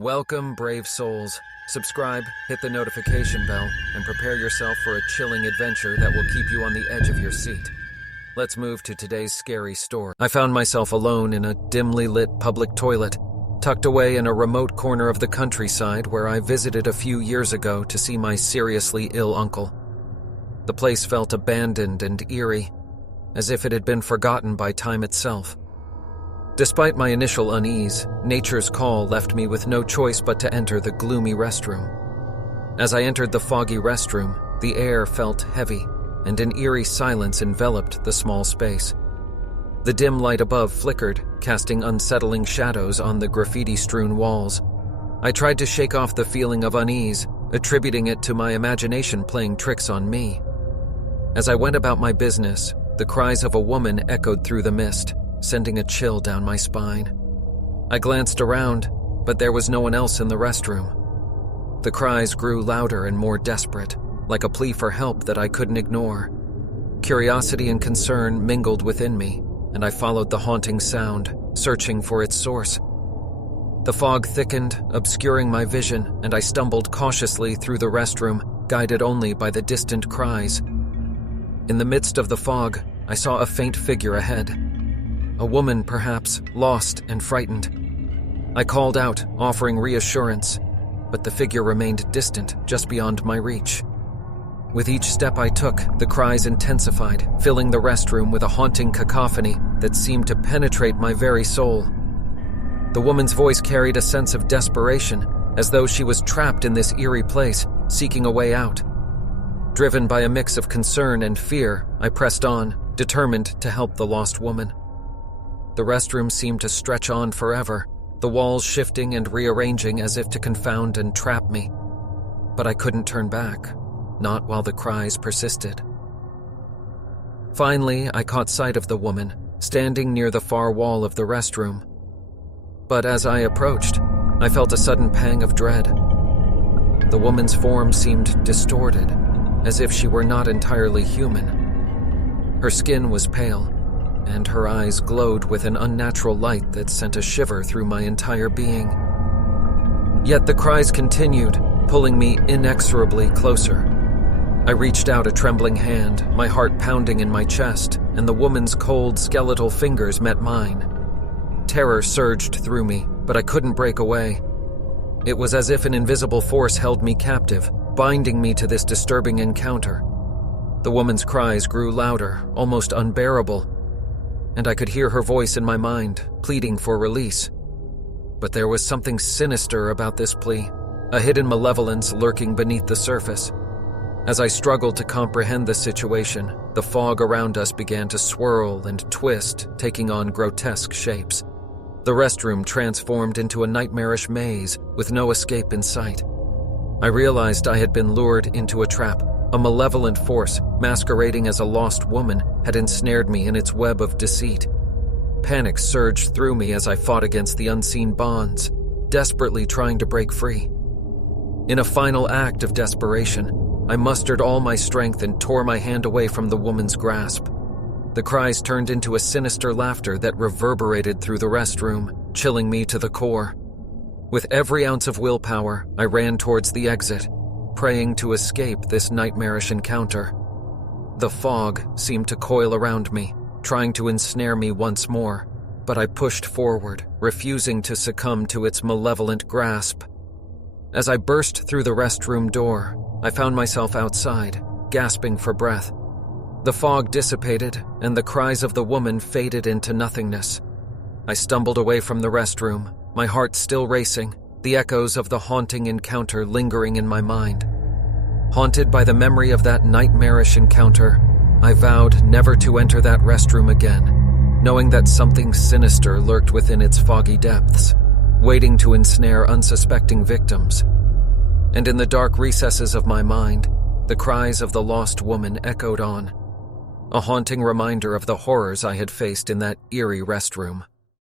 Welcome, brave souls. Subscribe, hit the notification bell, and prepare yourself for a chilling adventure that will keep you on the edge of your seat. Let's move to today's scary story. I found myself alone in a dimly lit public toilet, tucked away in a remote corner of the countryside where I visited a few years ago to see my seriously ill uncle. The place felt abandoned and eerie, as if it had been forgotten by time itself. Despite my initial unease, nature's call left me with no choice but to enter the gloomy restroom. As I entered the foggy restroom, the air felt heavy, and an eerie silence enveloped the small space. The dim light above flickered, casting unsettling shadows on the graffiti-strewn walls. I tried to shake off the feeling of unease, attributing it to my imagination playing tricks on me. As I went about my business, the cries of a woman echoed through the mist, sending a chill down my spine. I glanced around, but there was no one else in the restroom. The cries grew louder and more desperate, like a plea for help that I couldn't ignore. Curiosity and concern mingled within me, and I followed the haunting sound, searching for its source. The fog thickened, obscuring my vision, and I stumbled cautiously through the restroom, guided only by the distant cries. In the midst of the fog, I saw a faint figure ahead. A woman, perhaps, lost and frightened. I called out, offering reassurance, but the figure remained distant, just beyond my reach. With each step I took, the cries intensified, filling the restroom with a haunting cacophony that seemed to penetrate my very soul. The woman's voice carried a sense of desperation, as though she was trapped in this eerie place, seeking a way out. Driven by a mix of concern and fear, I pressed on, determined to help the lost woman. The restroom seemed to stretch on forever, the walls shifting and rearranging as if to confound and trap me. But I couldn't turn back, not while the cries persisted. Finally, I caught sight of the woman, standing near the far wall of the restroom. But as I approached, I felt a sudden pang of dread. The woman's form seemed distorted, as if she were not entirely human. Her skin was pale, and her eyes glowed with an unnatural light that sent a shiver through my entire being. Yet the cries continued, pulling me inexorably closer. I reached out a trembling hand, my heart pounding in my chest, and the woman's cold, skeletal fingers met mine. Terror surged through me, but I couldn't break away. It was as if an invisible force held me captive, binding me to this disturbing encounter. The woman's cries grew louder, almost unbearable, and I could hear her voice in my mind, pleading for release. But there was something sinister about this plea, a hidden malevolence lurking beneath the surface. As I struggled to comprehend the situation, the fog around us began to swirl and twist, taking on grotesque shapes. The restroom transformed into a nightmarish maze with no escape in sight. I realized I had been lured into a trap. A malevolent force, masquerading as a lost woman, had ensnared me in its web of deceit. Panic surged through me as I fought against the unseen bonds, desperately trying to break free. In a final act of desperation, I mustered all my strength and tore my hand away from the woman's grasp. The cries turned into a sinister laughter that reverberated through the restroom, chilling me to the core. With every ounce of willpower, I ran towards the exit, praying to escape this nightmarish encounter. The fog seemed to coil around me, trying to ensnare me once more, but I pushed forward, refusing to succumb to its malevolent grasp. As I burst through the restroom door, I found myself outside, gasping for breath. The fog dissipated, and the cries of the woman faded into nothingness. I stumbled away from the restroom, my heart still racing, the echoes of the haunting encounter lingering in my mind. Haunted by the memory of that nightmarish encounter, I vowed never to enter that restroom again, knowing that something sinister lurked within its foggy depths, waiting to ensnare unsuspecting victims. And in the dark recesses of my mind, the cries of the lost woman echoed on, a haunting reminder of the horrors I had faced in that eerie restroom.